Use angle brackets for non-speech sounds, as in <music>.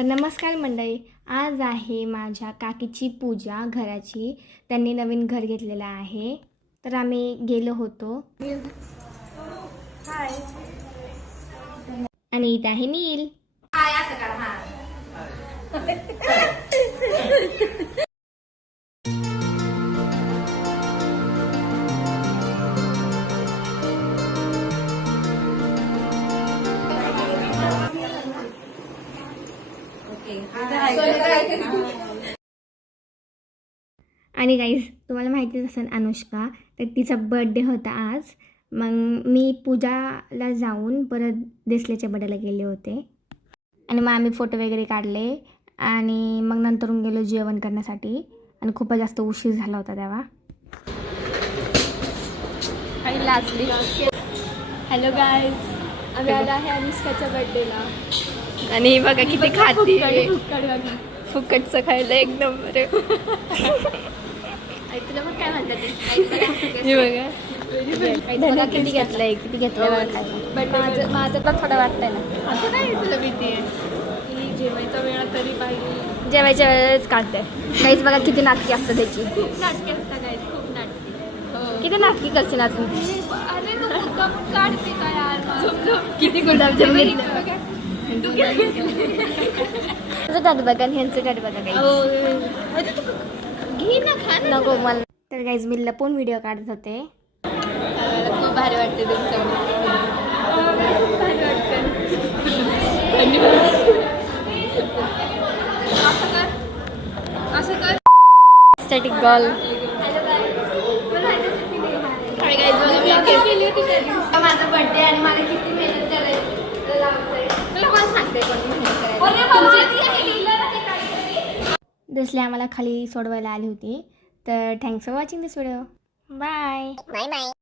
तर नमस्कार मंडळी आज आहे माझ्या काकीची पूजा घराची. त्यांनी नवीन घर घेतलेलं आहे. तर आम्ही गेलो होतो. आणि इथं आहे नील. <laughs> आणि गाईज तुम्हाला माहितीच असेल अनुष्का तर तिचा बर्थडे होता आज. मग मी पूजाला जाऊन परत देसलेच्या बड्याला गेले होते. आणि मग आम्ही फोटो वगैरे काढले. आणि मग नंतरून गेलो जेवण करण्यासाठी. आणि खूपच जास्त उशीर झाला होता तेव्हा. आणि लाजली हॅलो गायज आम्ही आलो आहे अनुष्काच्या बर्थडेला आणि बघा किती खाती. फुकटचं खायला एक नंबर आहे तुला मग काय म्हणतात हे किती घेतलंय? किती घेतलंय बट माझं माझं पण थोडं वाटतंय ना. आता काय तुला भीती आहे. की जेवायचा वेळा तरी पाहिजे. जेवायच्या वेळेस काढते गाईज बघा किती नाटकी असतं त्याची. खूप नाटके असतात guys, खूप नाटके. किती नाटकी करशील अजून? अरे तू काढते किती गुलाबजाम घेतलं? तुझं टाट बघा आणि ह्यांचं टाट बघा काही घे ना खा ना. नको मला. तर गाईज मी लपून व्हिडिओ काढत होते. मला खूप भारी वाटते तुमचं भारी वाटतं असं कर स्टॅटिक बॉल माझा बर्थडे आणि मला किती मेहनत दसले आम्हाला खाली सोडवायला आली होती. तर thanks for watching this video bye Bye bye.